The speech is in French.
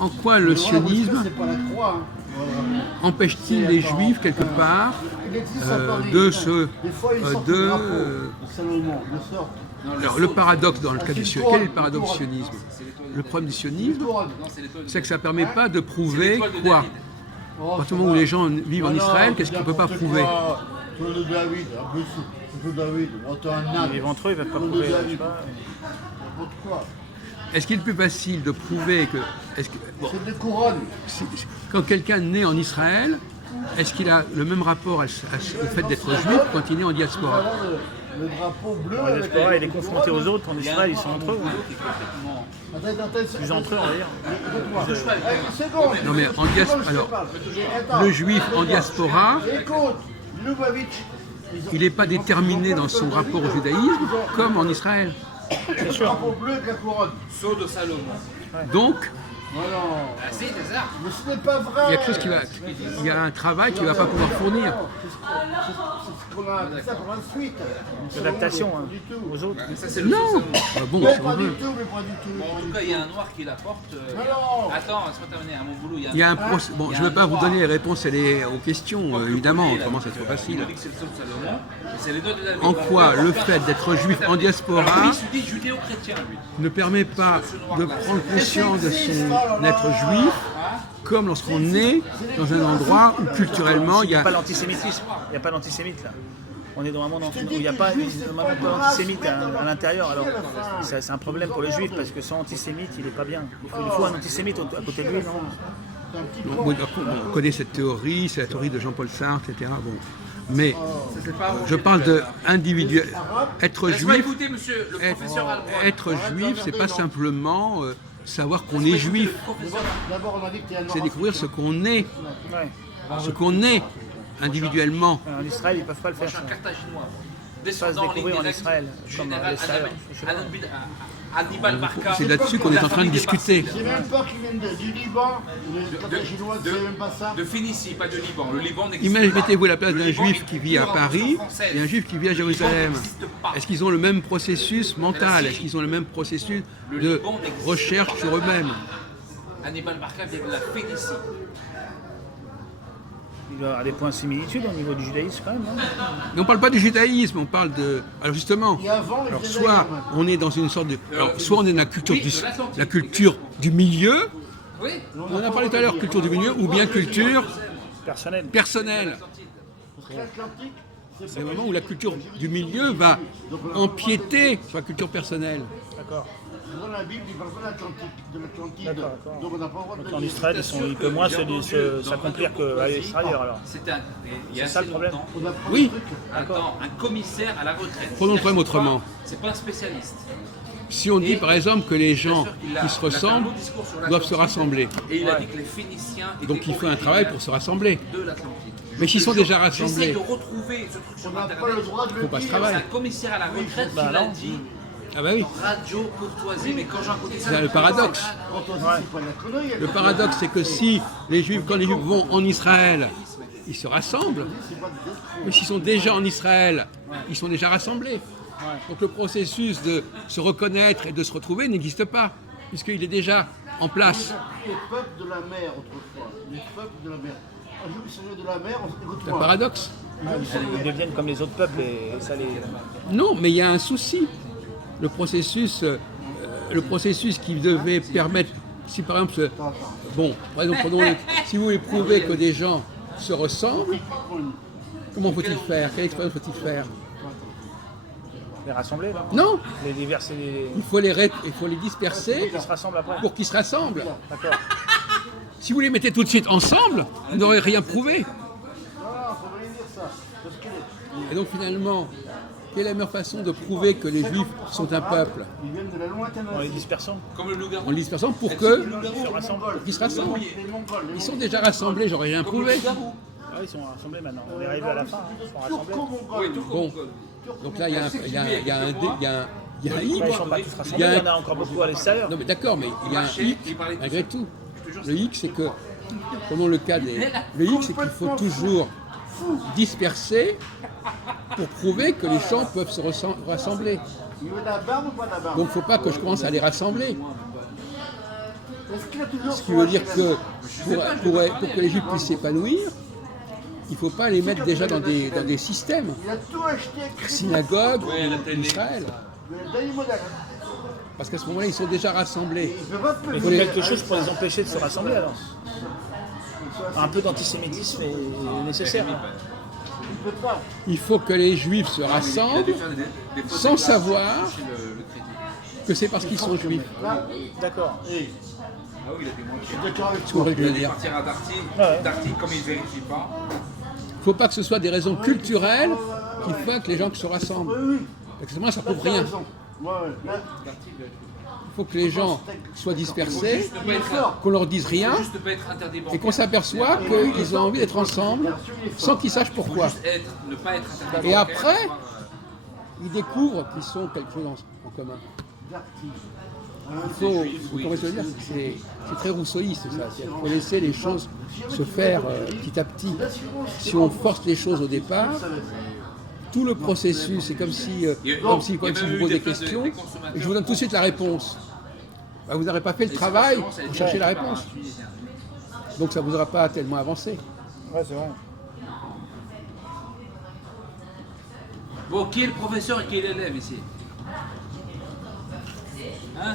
En quoi le sionisme empêche-t-il les juifs, quelque part, de se... Alors, le paradoxe dans le cas du sionisme, quel est le paradoxe du sionisme? Le problème du sionisme, c'est que ça ne permet pas de prouver quoi? À partir du moment où les gens vivent en Israël, qu'est-ce qu'on ne peut pas prouver? Ils vivent entre eux, ils ne peuvent pas prouver. Est-ce qu'il est plus facile de prouver que... Quand quelqu'un naît en Israël, est-ce qu'il a le même rapport au fait d'être juif quand il est en diaspora? Le drapeau bleu. En diaspora, il est confronté aux autres. En Israël, ils sont entre eux. Plus entre eux, on va dire. Non mais en diaspora... Alors, le juif en diaspora, il n'est pas déterminé dans son rapport au judaïsme comme en Israël. Le drapeau bleu avec la couronne. Saut de Salomon. Donc, Ah si, c'est ça. Mais ce n'est pas vrai. il y a quelque chose qui va... Il y a un travail qu'il ne va pas pouvoir fournir. C'est ce qu'on a appelé ça pour la suite. L'adaptation aux autres. Ça, c'est le Non saut Salomon. Ah bon, Mais si on pas du veut. tout, mais pas du tout. Bon, en tout cas, il y a un noir qui la porte. Alors. Attends, laisse-moi terminer. À mon boulot, Il y a un procès... Bon, je ne vais pas vous donner les réponses aux questions, évidemment, Il a autrement dit c'est trop que- facile. Il a dit que c'est le saut de Salomon. Et c'est les doigts de David. En quoi le fait d'être juif en diaspora Alors, lui, il se dit judéo-chrétien, lui. ne permet pas de prendre conscience de son être juif comme lorsqu'on est dans un endroit où culturellement il y Il n'y a a... pas l'antisémitisme. Il n'y a pas l'antisémite là. On est dans un monde où il n'y a pas d'antisémite à l'intérieur. Alors, c'est un problème pour les juifs parce que sans antisémite, il n'est pas bien. Il faut un antisémite à côté de lui, non? On connaît cette théorie, c'est la théorie de Jean-Paul Sartre, etc. Bon. Mais je parle de individuel. Être Laisse-moi juif, écouter, monsieur le professeur Albrun. être juif, c'est pas simplement savoir qu'on est juif, D'abord, on a dit qu'il y a un c'est découvrir ce qu'on est, Ouais. ce qu'on est individuellement. En Israël, ils ne peuvent pas le Moi, faire. je suis un Ça. Carthaginois. Pas se Descendant en ligne découvrir en directe Israël, du comme à général l'extérieur. Hannibal Barca. C'est là-dessus qu'on est en train de discuter. C'est même pas qu'ils viennent du Liban, les Carthaginois, c'est même pas ça. De Phénicie, pas de Liban. Le Liban n'existe pas. Mettez-vous à la place Le d'un Liban juif est qui vit à culture Paris française. et un juif qui vit à Jérusalem. n'existe pas. Est-ce qu'ils ont le même processus mental? Est-ce qu'ils ont le même processus de recherche sur eux-mêmes? Hannibal Barca vient de la Phénicie. Il doit y avoir des points de similitude au niveau du judaïsme quand même. Non? Mais on ne parle pas du judaïsme, on parle de... Alors justement, Et avant, alors les soit on est dans une sorte de... Alors, soit on est dans la culture du milieu, Oui. on en a parlé tout à l'heure, culture du milieu, ou bien culture Personnel. personnelle. l'Atlantique, C'est le moment où la culture du milieu va empiéter sur la culture personnelle. D'accord. dans la Bible, il parle pas de l'Atlantide. D'accord, d'accord. Donc on n'a pas le droit de Donc en dire. Israël, ils peuvent moins s'accomplir qu'à l'extérieur alors. C'était il y a C'est ça assez le problème. longtemps. On apprend Oui. des trucs. Attends, un commissaire à la retraite. Prenons le problème autrement. C'est pas un spécialiste. Si on dit par exemple que les gens qui se ressemblent doivent se rassembler, Et il a dit que les Phéniciens étaient donc il faut un travail pour se rassembler. de l'Atlantide. Mais s'ils sont déjà J'essaie rassemblés, de retrouver ce truc On sur n'a pas internet. le droit de faut le pas se dire. C'est travailler. un commissaire à la retraite qui Bah l'a non. dit. Ah bah oui. Radio courtoisie, mais quand j'ai raconté ça. C'est le paradoxe. Quand on dit c'est pas de la connerie. Le paradoxe, c'est que si les Juifs, quand les Juifs vont en Israël, ils se rassemblent. Mais s'ils sont déjà en Israël, ils sont déjà rassemblés. Donc le processus de se reconnaître et de se retrouver n'existe pas, puisqu'il est déjà en place. Les peuples de la mer autrefois. Les peuples de la mer. Un jour ils sont venus de la mer, C'est un écoute-moi. paradoxe. Ils deviennent comme les autres peuples et ça les. Non, mais il y a un souci. Le processus qui devait permettre, si par exemple, bon, par exemple, si vous voulez prouver que des gens se ressemblent, comment faut-il faire? Quelle expérience faut-il faire? Les rassembler, là. Non, Les diverses et les. il faut les disperser Ils se rassemblent après. pour qu'ils se rassemblent. D'accord. Si vous les mettez tout de suite ensemble, vous n'aurez rien prouvé. Non, faut rien dire ça. Parce que Et donc finalement, quelle est la meilleure façon de prouver que les Juifs sont un peuple? ils viennent de la lointaine En les Asie. dispersant. Comme le loup-garou. En les dispersant pour Ils que se rassemblent. qu'ils se rassemblent. Les Mongols, les Ils sont déjà rassemblés, j'aurais rien prouvé. Ah, ils sont rassemblés maintenant. On est arrivé à la fin. Ils sont rassemblés. Turco-Mongols. Bon, donc là il y a un hic. Ils ne sont pas tous rassemblés. Il y en a encore beaucoup à l'extérieur. Non mais d'accord, mais il y a un hic malgré tout. Le hic c'est que, prenons le cas le hic c'est qu'il faut toujours disperser pour prouver que les gens peuvent se rassembler. Il veut de la barbe ou pas de la barbe? Donc il ne faut pas que je commence à les rassembler. Est-ce qu'il a toujours Ce qui veut dire que pour que les juifs puissent s'épanouir, il ne faut pas les mettre déjà dans des systèmes. Il a tout acheté à crédit. Synagogue, Ouais, la télé. Israël. Dali Model. Parce qu'à ce moment-là, ils sont déjà rassemblés. Il ne peut pas te Il faut payer. quelque chose pour les empêcher de se rassembler alors. Un peu d'antisémitisme est nécessaire. Il ne peut pas. Il faut que les juifs se Il a rassemblent dû faire des fausses sans déclarations savoir chez le crédit. que c'est parce qu'ils sont juifs. Là, D'accord. et Ah oui, il a des je suis moyens. d'accord avec Tu toi. vois ce que je Il a veux dû dire. partir à Darty. Ouais. Darty, comme il ne vérifie pas. Il ne faut pas que ce soit des raisons culturelles qui font que les gens se rassemblent. Oui, oui. Parce que moi, ça ne Là, prouve t'as rien. raison. Ouais, ouais. Là, Il faut que les gens soient dispersés, Juste ne pas être, qu'on leur dise rien, juste ne pas être interdit et bancaire. qu'on s'aperçoit qu'ils ont envie d'être ensemble sans qu'ils sachent pourquoi. Juste ne pas être interdit Et bancaire. après, ils découvrent qu'ils sont quelque chose en commun. Darty. Il faut, vous comprenez ce que je veux dire, c'est très rousseauiste ça. Il faut laisser les choses se faire petit à petit. Si on force les choses au départ, tout le processus, c'est comme si je vous pose des questions et je vous donne tout de suite la réponse. Bah, vous n'aurez pas fait le travail pour chercher la réponse. Donc ça ne vous aura pas tellement avancé. Ouais, c'est vrai. Bon, qui est le professeur et qui est l'élève ici? Hein,